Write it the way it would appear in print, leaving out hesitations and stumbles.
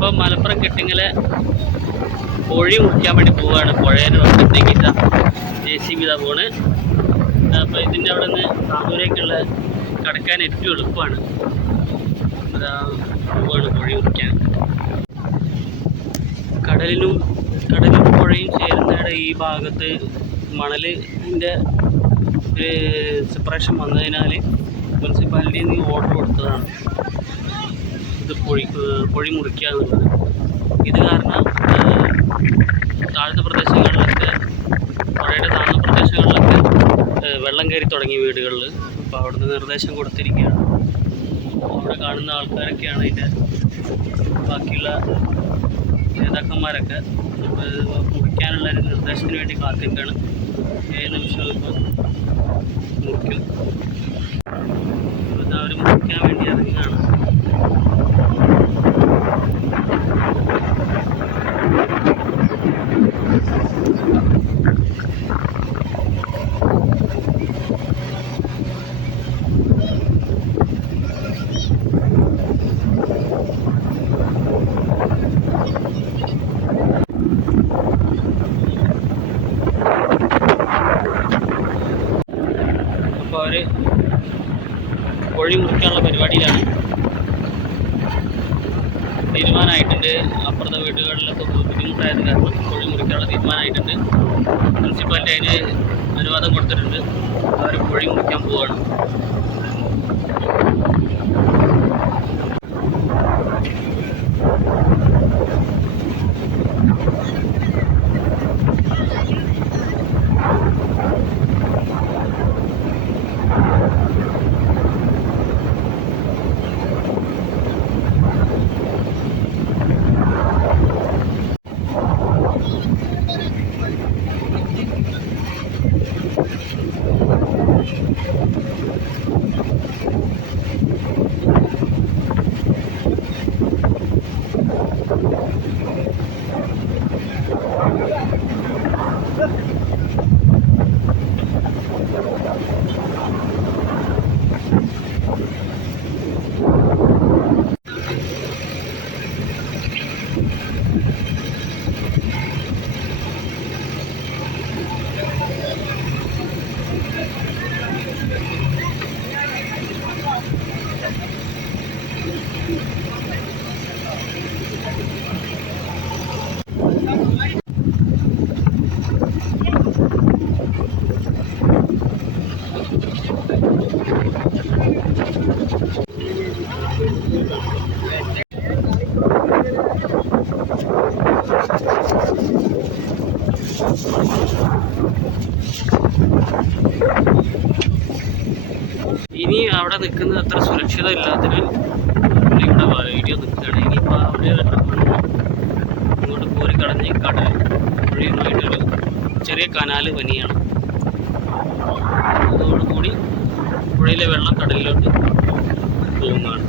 ഇപ്പോൾ മലപ്പുറം കെട്ടിങ്ങലെ കോഴി മുറിക്കാൻ വേണ്ടി പോവുകയാണ്. പുഴേൻ്റെ വശത്തേക്ക് JCB ഇതാ പോണ്. അപ്പോൾ ഇതിൻ്റെ അവിടെ നിന്ന് താന്നൂരേക്കുള്ള കടക്കാൻ ഏറ്റവും എളുപ്പമാണ്. അതാ പോവാണ് കോഴി മുറിക്കാൻ. കടലും പുഴയും ചേരുന്നതിടെ ഈ ഭാഗത്ത് മണലിൻ്റെ ഒരു സെപ്പറേഷൻ വന്നതിനാൽ മുനിസിപ്പാലിറ്റിയിൽ നിന്ന് ഓർഡർ കൊടുത്തതാണ് ഇത് പൊഴി മുറിക്കുക എന്നുള്ളത്. ഇത് കാരണം താഴ്ന്ന പ്രദേശങ്ങളിലൊക്കെ, പുഴയുടെ താഴ്ന്ന പ്രദേശങ്ങളിലൊക്കെ വെള്ളം കയറി തുടങ്ങി വീടുകളിൽ. അപ്പോൾ അവിടുന്ന് നിർദ്ദേശം കൊടുത്തിരിക്കുകയാണ്. അവിടെ കാണുന്ന ആൾക്കാരൊക്കെയാണ് അതിൻ്റെ ബാക്കിയുള്ള നേതാക്കന്മാരൊക്കെ മുറിക്കാനുള്ള ഒരു നിർദ്ദേശത്തിന് വേണ്ടി കാത്തിരിക്കുകയാണ്. ഏത് നിമിഷവും ഇപ്പോൾ മുറിക്കും. അവർ മുറിക്കാൻ വേണ്ടി ഇറങ്ങുകയാണ്. അപ്പോൾ അവർ കോഴി മുറിക്കാനുള്ള പരിപാടിയിലാണ്. തീരുമാനമായിട്ടുണ്ട്. അപ്പുറത്തെ വീടുകളിലൊക്കെ ബുദ്ധിമുട്ടായത് കാരണം കോഴി മുറിക്കാനുള്ള തീരുമാനമായിട്ടുണ്ട്. മുനിസിപ്പാലിറ്റി അതിന് അനുവാദം കൊടുത്തിട്ടുണ്ട്. അവർ കോഴി മുറിക്കാൻ പോവുകയാണ്. ഇനി അവിടെ നിൽക്കുന്നത് അത്ര സുരക്ഷിതമില്ലാത്തതിനാൽ ഇവിടെ വീഡിയോ നിൽക്കുകയാണ്. ഇനിയിപ്പോൾ അവിടെ ഇങ്ങോട്ട് പോരി കടഞ്ഞ് കടൽ പുഴയുമായിട്ടൊരു ചെറിയ കനാല് പനിയാണ്. അതോടുകൂടി പുഴയിലെ വെള്ളം കടലിലോട്ട് പോകുന്നതാണ്.